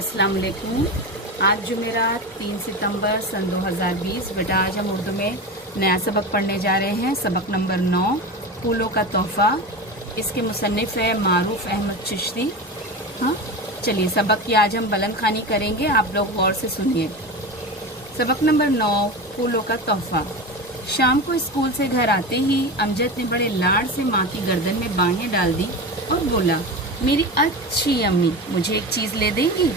अस्सलाम वालेकुम। आज जुमेरात 3 सितंबर सन 2020। बेटा आज हम उर्दू में नया सबक पढ़ने जा रहे हैं। सबक नंबर 9, फूलों का तोहफ़ा। इसके मुसन्निफ़ है मारूफ अहमद चिश्ती। हाँ, चलिए सबक की आज हम बुलंद ख़वानी करेंगे, आप लोग गौर से सुनिए। सबक नंबर 9, फूलों का तोहफ़ा। शाम को स्कूल से घर आते ही अमजद ने बड़े लाड से माँ की गर्दन में बाहें डाल दी और बोला, मेरी अच्छी अम्मी, मुझे एक चीज़ ले देंगी?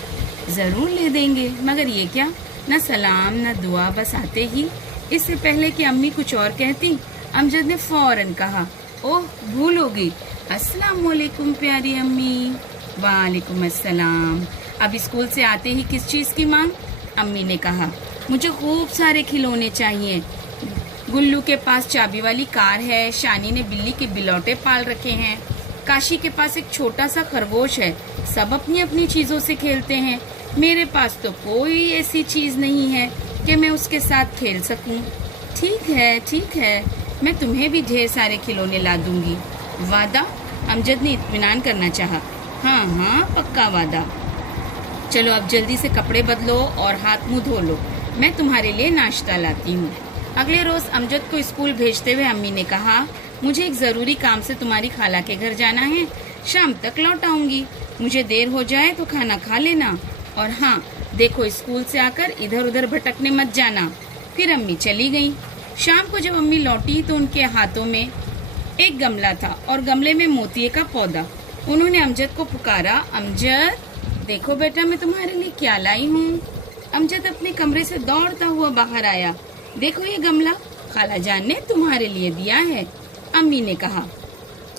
ज़रूर ले देंगे, मगर ये क्या? न सलाम न दुआ, बस आते ही। इससे पहले कि अम्मी कुछ और कहती, अमजद ने फ़ौरन कहा, ओह भूल हो गई, अस्सलाम वालेकुम प्यारी अम्मी। वालेकुम अस्सलाम। अब स्कूल से आते ही किस चीज़ की मांग? अम्मी ने कहा, मुझे खूब सारे खिलौने चाहिए। गुल्लू के पास चाबी वाली कार है, शानी ने बिल्ली के बिलौटे पाल रखे हैं, काशी के पास एक छोटा सा खरगोश है, सब अपनी अपनी चीज़ों से खेलते हैं। मेरे पास तो कोई ऐसी चीज़ नहीं है कि मैं उसके साथ खेल सकूं। ठीक है, मैं तुम्हें भी ढेर सारे खिलौने ला दूंगी। वादा? अमजद ने इत्मीनान करना चाहा। हाँ, पक्का वादा। चलो अब जल्दी से कपड़े बदलो और हाथ मुंह धो लो, मैं तुम्हारे लिए नाश्ता लाती हूँ। अगले रोज़ अमजद को स्कूल भेजते हुए अम्मी ने कहा, मुझे एक ज़रूरी काम से तुम्हारी खाला के घर जाना है, शाम तक लौट आऊँगी। मुझे देर हो जाए तो खाना खा लेना, और हाँ देखो स्कूल से आकर इधर उधर भटकने मत जाना। फिर अम्मी चली गई। शाम को जब अम्मी लौटी तो उनके हाथों में एक गमला था और गमले में मोतिये का पौधा। उन्होंने अमजद को पुकारा, अमजद देखो बेटा, मैं तुम्हारे लिए क्या लाई हूँ। अमजद अपने कमरे से दौड़ता हुआ बाहर आया। देखो ये गमला खाला जान ने तुम्हारे लिए दिया है, अम्मी ने कहा।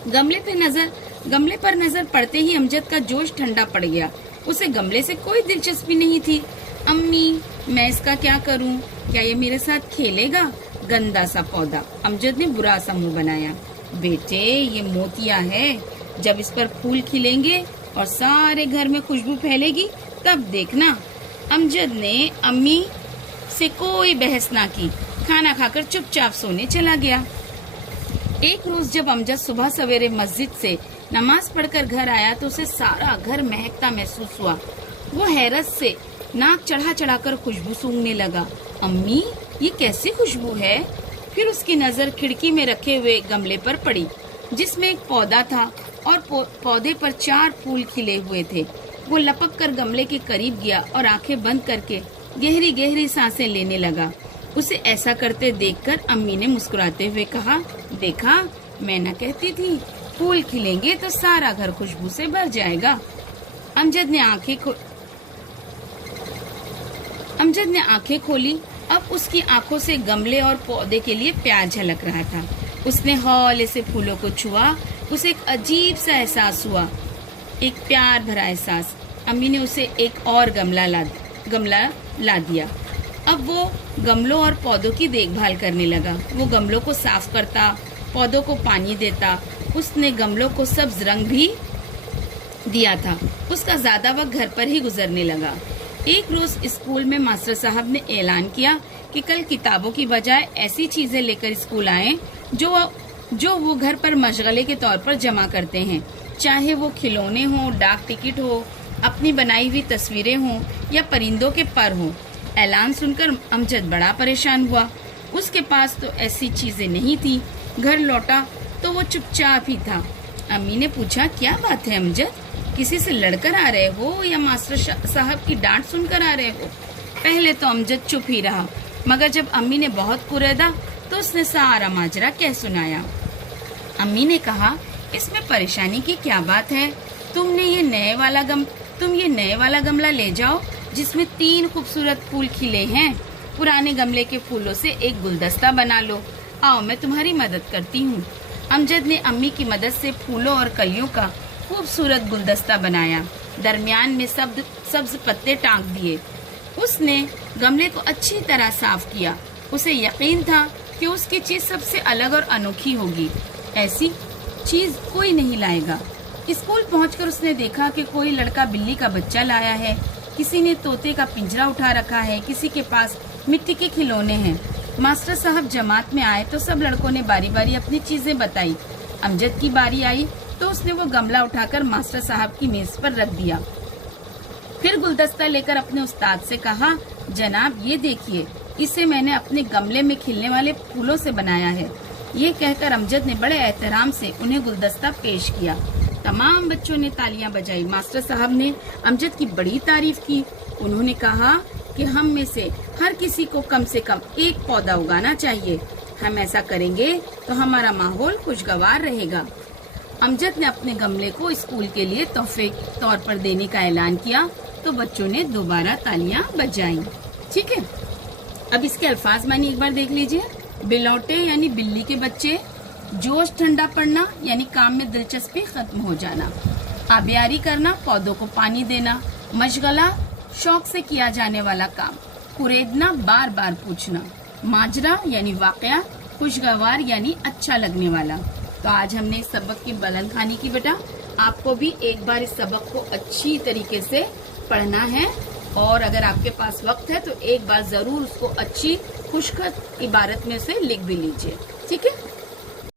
गमले पर नजर पड़ते ही अमजद का जोश ठंडा पड़ गया। उसे गमले से कोई दिलचस्पी नहीं थी। अम्मी, मैं इसका क्या करूं? क्या ये मेरे साथ खेलेगा? गंदा सा पौधा। अमजद ने बुरा सा मुंह बनाया। बेटे, ये मोतिया है, जब इस पर फूल खिलेंगे और सारे घर में खुशबू फैलेगी तब देखना। अमजद ने अम्मी से कोई बहस ना की, खाना खाकर चुपचाप सोने चला गया। एक रोज जब अमजद सुबह सवेरे मस्जिद से नमाज पढ़कर घर आया तो उसे सारा घर महकता महसूस हुआ। वो हैरत से नाक चढ़ा कर खुशबू सूंघने लगा। अम्मी, ये कैसी खुशबू है? फिर उसकी नजर खिड़की में रखे हुए गमले पर पड़ी, जिसमें एक पौधा था और पौधे पर 4 फूल खिले हुए थे। वो लपक कर गमले के करीब गया और आंखें बंद करके गहरी गहरी सांसें लेने लगा। उसे ऐसा करते देखकर अम्मी ने मुस्कुराते हुए कहा, देखा, मैं न कहती थी, फूल खिलेंगे तो सारा घर खुशबू से भर जाएगा। अमजद ने आंखें खोली। अब उसकी आंखों से गमले और पौधे के लिए प्यार झलक रहा था। उसने हौले से फूलों को छुआ। उसे एक अजीब सा एहसास हुआ, एक प्यार भरा एहसास। अम्मी ने उसे एक और गमला ला दिया। अब वो गमलों और पौधों की देखभाल करने लगा। वो गमलों को साफ करता, पौधों को पानी देता। उसने गमलों को सब्ज रंग भी दिया था। उसका ज्यादा वक्त घर पर ही गुजरने लगा। एक रोज स्कूल में मास्टर साहब ने ऐलान किया कि कल किताबों की बजाय ऐसी चीजें लेकर स्कूल आएं जो वो घर पर मशगले के तौर पर जमा करते हैं, चाहे वो खिलौने हो, डाक टिकट हो, अपनी बनाई हुई तस्वीरें हों या परिंदों के पर हों। ऐलान सुनकर अमजद बड़ा परेशान हुआ। उसके पास तो ऐसी चीजें नहीं थी। घर लौटा तो वो चुपचाप ही था। अम्मी ने पूछा, क्या बात है अमजद, किसी से लड़कर आ रहे हो या मास्टर साहब की डांट सुनकर आ रहे हो? पहले तो अमजद चुप ही रहा, मगर जब अम्मी ने बहुत कुरेदा तो उसने सारा माजरा कह सुनाया। अम्मी ने कहा, इसमें परेशानी की क्या बात है? तुम ये नए वाला गमला ले जाओ जिसमें 3 खूबसूरत फूल खिले हैं। पुराने गमले के फूलों से एक गुलदस्ता बना लो। आओ, मैं तुम्हारी मदद करती हूँ। अमजद ने अम्मी की मदद से फूलों और कलियों का खूबसूरत गुलदस्ता बनाया। दरमियान में सब्ज पत्ते टांग दिए। उसने गमले को अच्छी तरह साफ किया। उसे यकीन था कि उसकी चीज सबसे अलग और अनोखी होगी, ऐसी चीज कोई नहीं लाएगा। स्कूल पहुंचकर उसने देखा कि कोई लड़का बिल्ली का बच्चा लाया है, किसी ने तोते का पिंजरा उठा रखा है, किसी के पास मिट्टी के खिलौने हैं। मास्टर साहब जमात में आए तो सब लड़कों ने बारी बारी अपनी चीजें बताई। अमजद की बारी आई तो उसने वो गमला उठाकर मास्टर साहब की मेज पर रख दिया। फिर गुलदस्ता लेकर अपने उस्ताद से कहा, जनाब ये देखिए, इसे मैंने अपने गमले में खिलने वाले फूलों से बनाया है। ये कहकर अमजद ने बड़े एहतराम से उन्हें गुलदस्ता पेश किया। तमाम बच्चों ने तालियां बजाई। मास्टर साहब ने अमजद की बड़ी तारीफ की। उन्होंने कहा कि हम में से हर किसी को कम से कम एक पौधा उगाना चाहिए। हम ऐसा करेंगे तो हमारा माहौल खुशगवार रहेगा। अमजद ने अपने गमले को स्कूल के लिए तोहफे तौर पर देने का ऐलान किया तो बच्चों ने दोबारा तालियां बजाई। ठीक है, अब इसके अल्फाज मानी एक बार देख लीजिए। बिलौटे यानी बिल्ली के बच्चे, जोश ठंडा पड़ना यानी काम में दिलचस्पी खत्म हो जाना, आबियारी करना पौधों को पानी देना, मशगला शौक से किया जाने वाला काम, कुरेदना बार बार पूछना, माजरा यानी वाकया, खुशगवार यानी अच्छा लगने वाला। तो आज हमने इस सबक की बुलंद खानी की। बेटा आपको भी एक बार इस सबक को अच्छी तरीके से पढ़ना है और अगर आपके पास वक्त है तो एक बार जरूर उसको अच्छी खुशखत इबारत में से लिख भी लीजिए। ठीक है।